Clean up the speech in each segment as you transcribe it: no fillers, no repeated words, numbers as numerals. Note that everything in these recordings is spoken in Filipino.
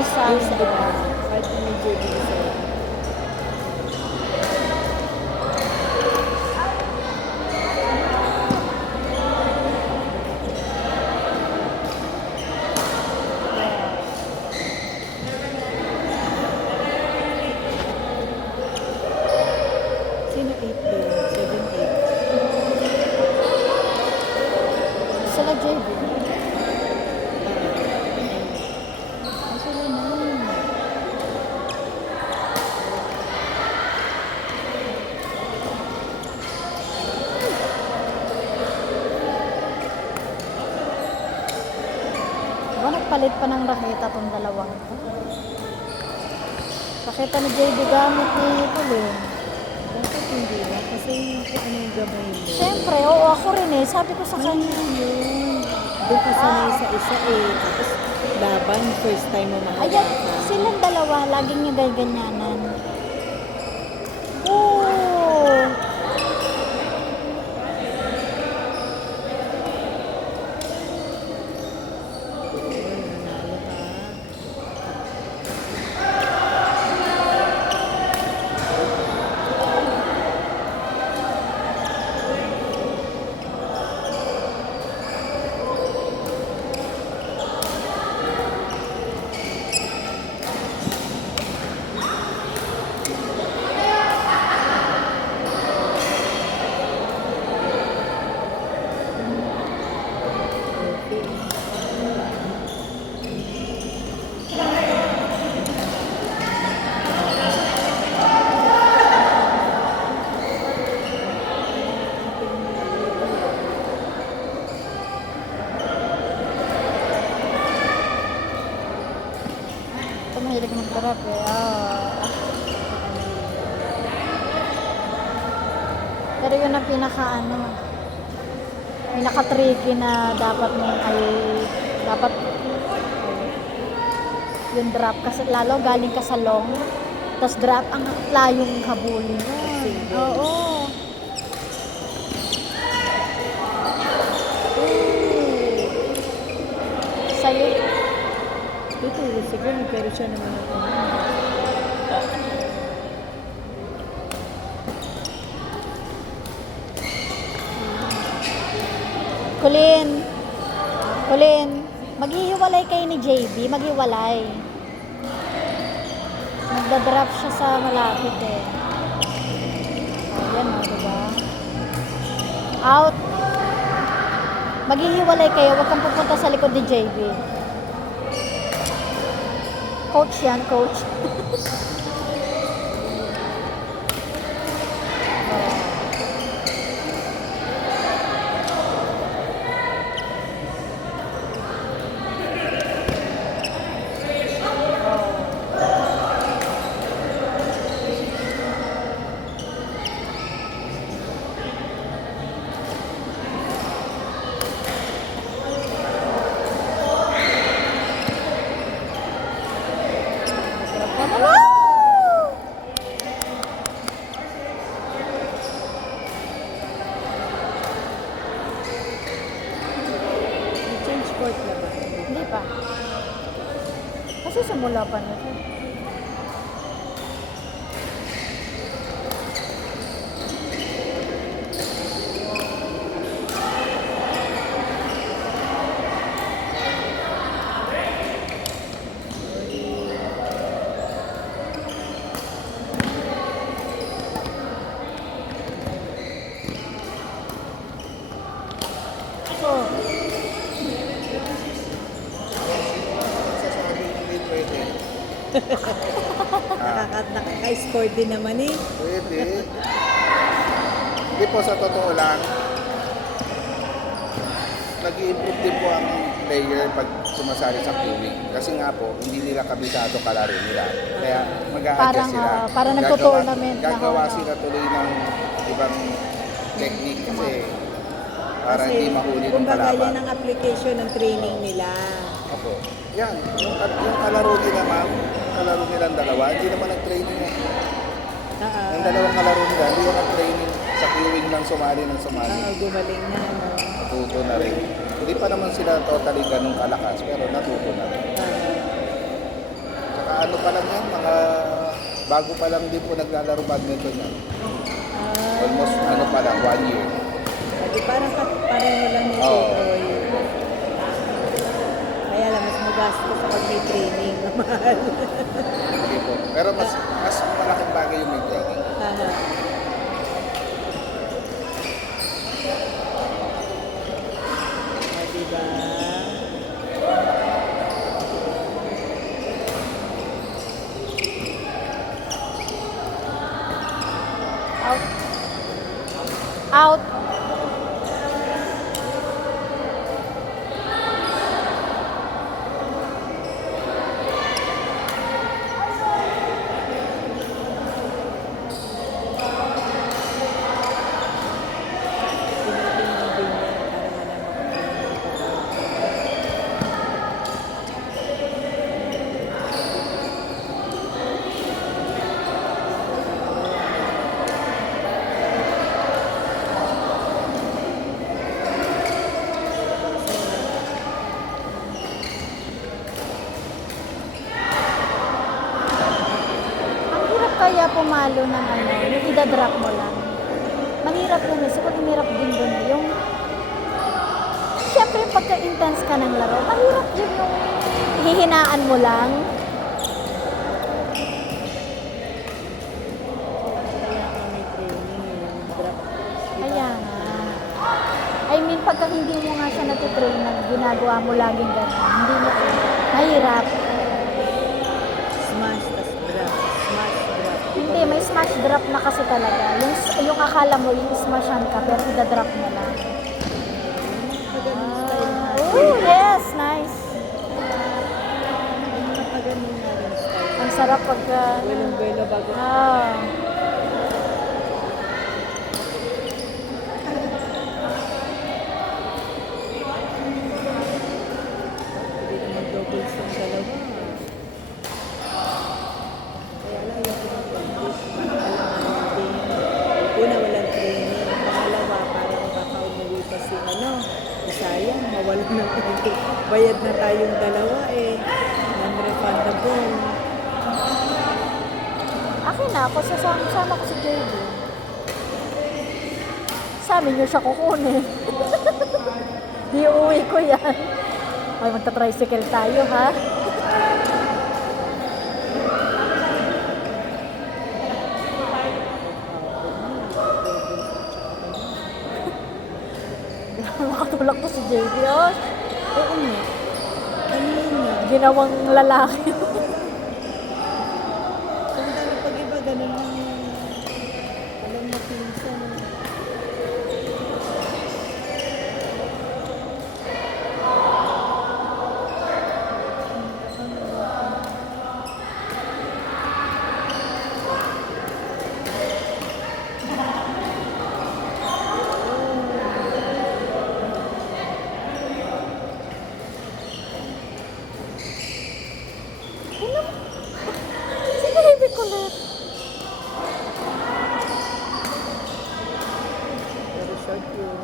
isa. Yung sa iba, kahit na medyo di isa. Sino 8 din? 7, 8. Sila JB. Sila na. Diba nagpalit pa ng raketa tong dalawang to? Raketa ni JB gamit ni Pauline. Bakit hindi na? Kasi ano yung gabay mo? Siyempre, oo, ako rin eh. Sabi ko sa kanya. Yun. Doon ka sanay sa isa eh. Tapos laban, first time mo Ayan, makakita. silang dalawa, laging niya ganyanan. Oo. Nanalo ka. Ito mahilig mag-trap eh. Pero yun ang pinaka-tricky na dapat dapat yung drop kasi lalo galing ka sa long, tapos drop ang layong habulin yun. Oo. Sa'yo, Tutulog siguro, pero siya naman ang Kulin, maghihiwalay kayo ni JB, maghiwalay. Nagda-drop siya sa malapit eh. Ayan o, diba? Out. Maghihiwalay kayo, huwag kang pupunta sa likod ni JB. Coach yan, coach. change court na ba? Hindi pa. Kasi simula pa na ito. So, Nakaka-score din naman eh. Pwede. Hindi po, sa totoo lang, nag-i-improve din po ang player pag sumasali sa queuing. Kasi nga po, hindi nila kabisado kalaro nila. Kaya mag-a-adjust sila. parang nagto-tournament na Gagawa ako, no? sila tuloy ng ibang technique kasi para Kasi, hindi mahuli ng kumbaga yan kalaban. ang application ng training nila. Opo. Yan, yung kalaro nila ma'am, kalaro nilang dalawa, hindi naman nag-training yan. Yung dalawang kalaro nila, hindi naman nag-training sa queuing lang sumali ng sumali. Gumaling na. No? Natuto na rin. Hindi pa naman sila totally ganun kalakas, pero natuto na rin. ano pa lang yan, mga bago pa lang din po naglalaro badminton yan. Almost ano pa lang, 1 year. Di parang pareho lang ni Oo. Roy. Kaya lang, mas magastos kapag may training. Mahal. Okay po. Pero mas malaking bagay yung may training. Aha. Diba? Out. Out. Tinitingnan din yan para malaman kung ano yung pagkakataon. Ang hirap kaya pumalo ng ano, yung idadrop mo lang. Mahirap yun eh. Siguro mahirap din dun eh. Yung, syempre pagka-intense ka ng laro, mahirap yun yung hihinaan mo lang. Kaya nga may training yung drop. Kaya nga. I mean, pagka hindi mo nga siya natitrain na ginagawa mo laging gano'n, hindi mo, mahirap. Smash, tas drop. Smash, drop. Hindi, may smash drop na kasi talaga. Yung akala mo, yung smashan ka, pero idadrop mo lang. Paganon style na. Oh, yes, nice. Paganon na rin style. Ang sarap pagka... Buelo-buelo bago. Ah. Pwede naman doubles yung dalawa. Kaya lang yung pinag-practice, alam din. Una, walang training. Pangalawa, parang baka umuwi pa si sayang, mawalan ng training. Bayad na tayong dalawa eh. Non-refundable. Akin na ako, sama ko si JB. Sa amin nyo siya kukunin. Di uwi ko yan. Ay, magta-tricycle tayo, ha? Makatulak to si JB, oh. Oo nga. Ano yun nga? Ginawang lalaki. Kung dami pag iba, ganun lang yung alam na pinsan. Si JB kulit. Pero short yun.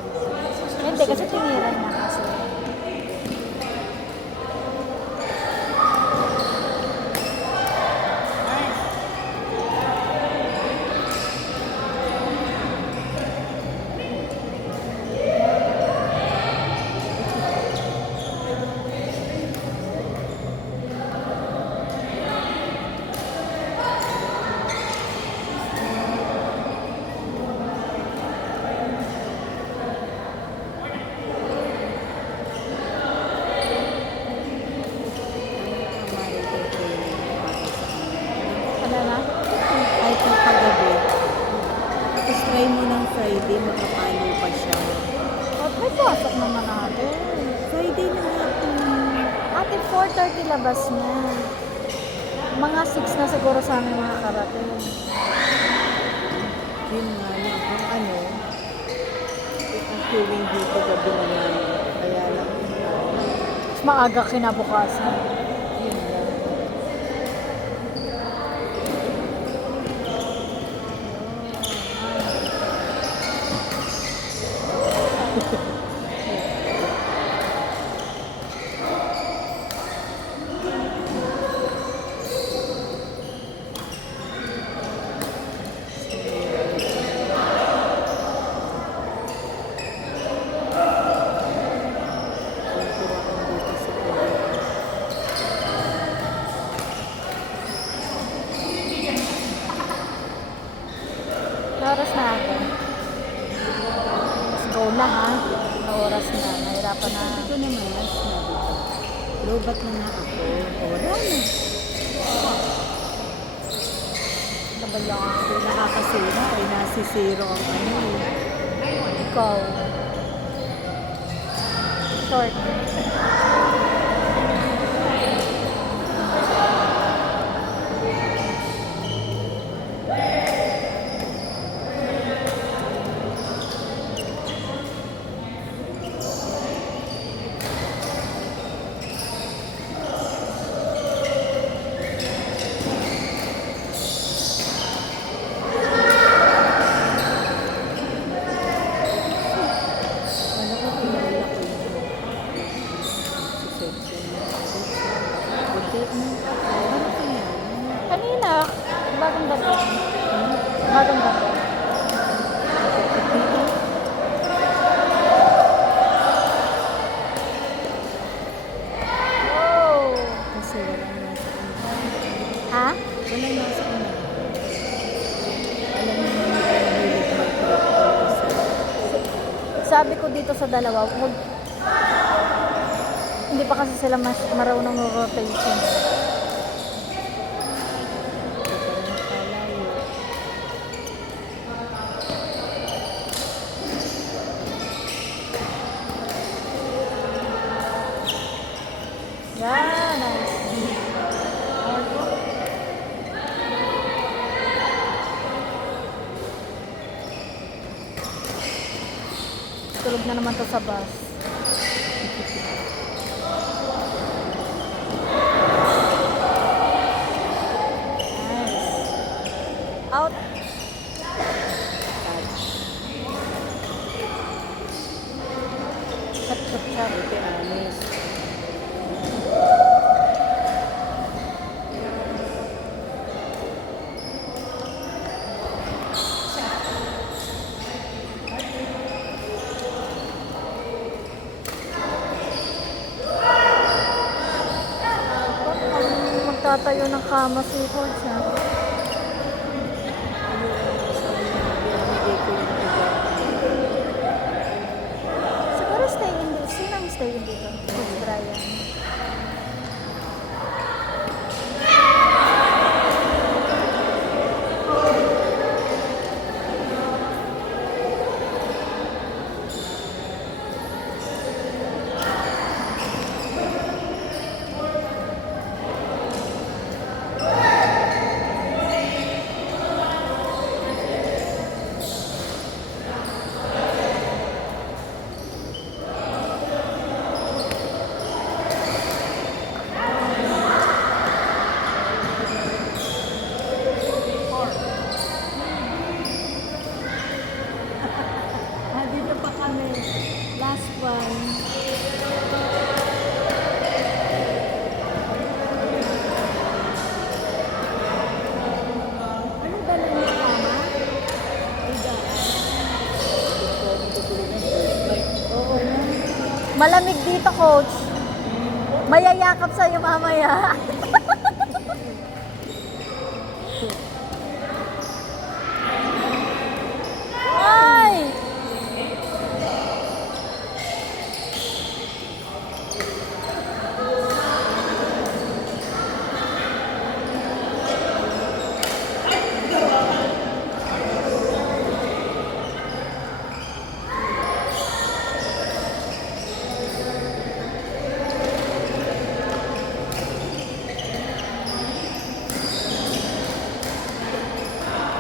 Hindi, kasi tiniran na kasi. Ano na? Kahit na paggabi. Tapos try mo ng Friday, makapalo pa siya. At may pasok naman natin. Friday na hapon. Ate, 4:30 labas na. Mga 6 na siguro sa amin mga karating. Yun nga lang. Kung ano, ang queuing dito gabi naman. Kaya lang. Mas maaga kinabukasan. Yun lang. oras na ako? Let's go na ha. Ano oras na? Nahirapan na. Ito naman, last na dito. Lobat na nga ako. Wala na. Kabala. Hindi nakakasira. Ay, nasisiro ang ano eh. Ikaw. Short. Ano ko kilala ko yun. Si Sexy. Buti mo. Ano kaya? Kanina, bagong dating. Bagong dating. Wow! Kasi walang nasa una. Ha? Walang nasa una. Alam mo naman yung hilig mag-trip ko isa. Sabi ko dito sa dalawa, hindi pa kasi sila mas marunong ng rotation. Ito pa rin nakalayo. Yan, nice. Tulog na naman to sa bus. Nice. Out. Shot, shot, shot. Ito anis. Magtatayo ng kama si Coach ha. Binamigay ko yung iba. Siguro stay in dito. Sino ang stay in dito? Coach Brian. Dito pa kami. Last one. Ano ba lang yung kama? Oo. Malamig dito, Coach. Mayayakap sa'yo mamaya. Ay!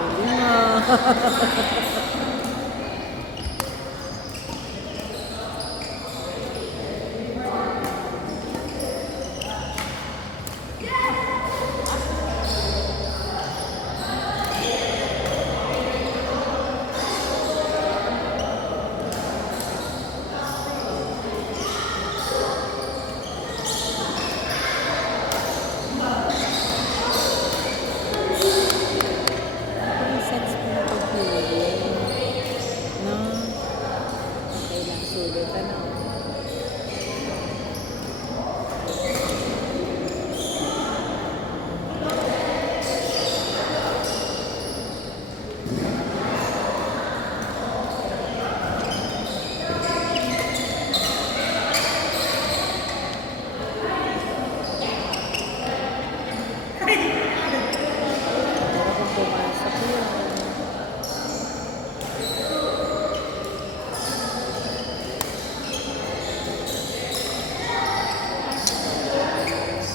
Huli na. Ang sets ko na pag-huli.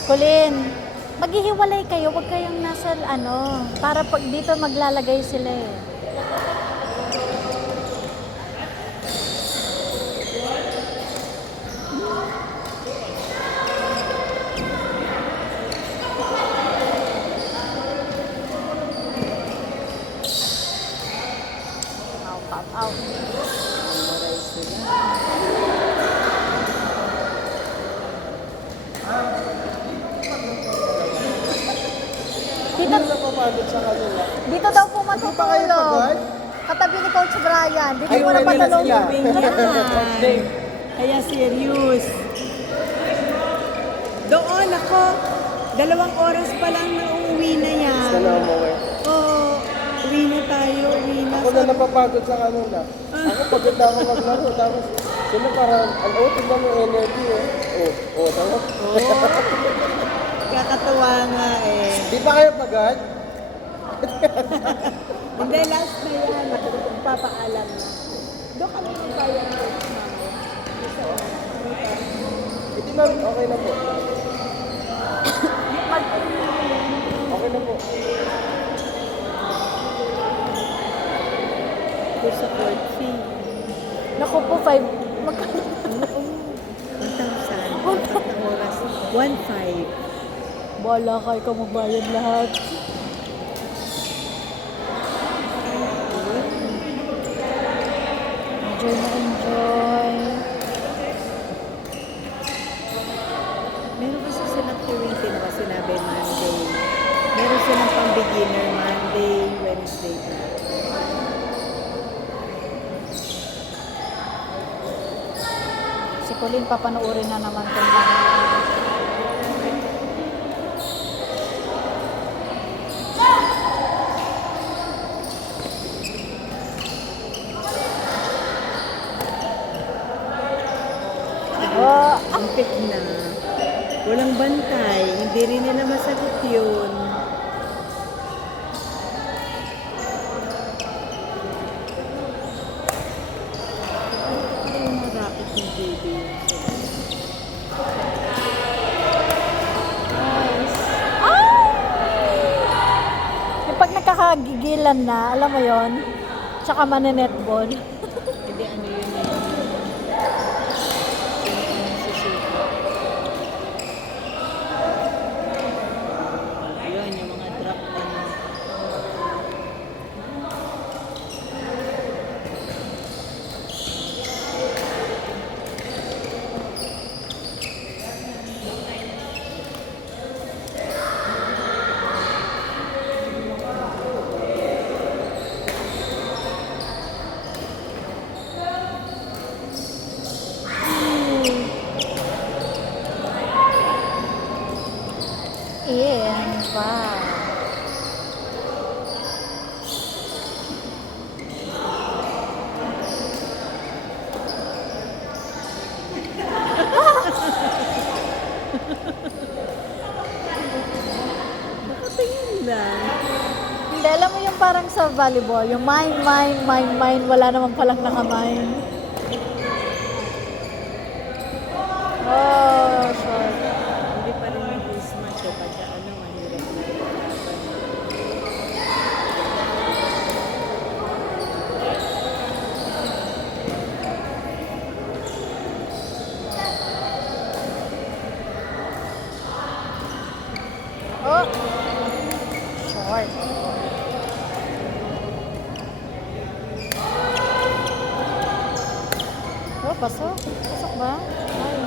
Colin, maghihiwalay kayo, wag kayong nasa ano, para pag dito maglalagay sila eh. Ow. Memorize sila. Dito, napapagod sa kanila. dito daw po Hindi pa kayo matutulog. pagod? Katabi ni Coach Brian. Dito Ay, mo na wala na patulog. sila. Yan. Kaya serious. Doon ako, 2 oras pa lang na uuwi na yan. Dalawa mo eh. Oo, uwi na tayo, uwi na. Ako na napapagod sa kanila. Ako pagod na ako maglaro. Tapos sila parang, tignan mo yung energy eh. Tama. Oo. Kakatuwa nga eh. Di pa kayo pagod? Hindi, last na yan. Magpapaalam na. Doon kami magbayad ko mamaya. Isa Hindi ma'am, okay na po. Okay na po. Doon sa court fee. Naku po, 5. Magkano? Oo. 1,000. 4 oras. 1,500. Bala kayo ka magbayad lahat. Enjoy na enjoy. Meron kasi silang activity na sinabi Monday. Meron silang pang beginner Monday, Wednesday. Si Colin, papanoorin na naman ko. Oh, Ampit na. Walang bantay. Hindi rin nila masagot yun. Ano yung mga racket ni JB? nice. Yung pag nakakagigilan na, alam mo yon, tsaka manenetball. Hindi ano yun eh. Yun, yung mga drop ano. And wow. Nakatingin lang. Hindi, alam mo yung parang sa volleyball, yung mine, wala naman palang naka-mine. Oh, short. Hindi pa rin mag-ismatch eh. Pagka ano, mahirap na itapan. Oh, short. Oh, pasok. Pasok ba? Ay.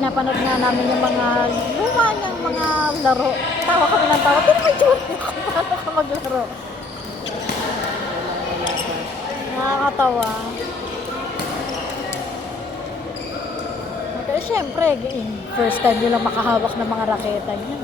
pinapanood nga namin yung mga luma niyang mga laro. Tawa kami ng tawa. Pero may joke kung paano ka maglaro. Nakakatawa. Pero syempre, first time nyo lang makahawak ng mga raketa niyan.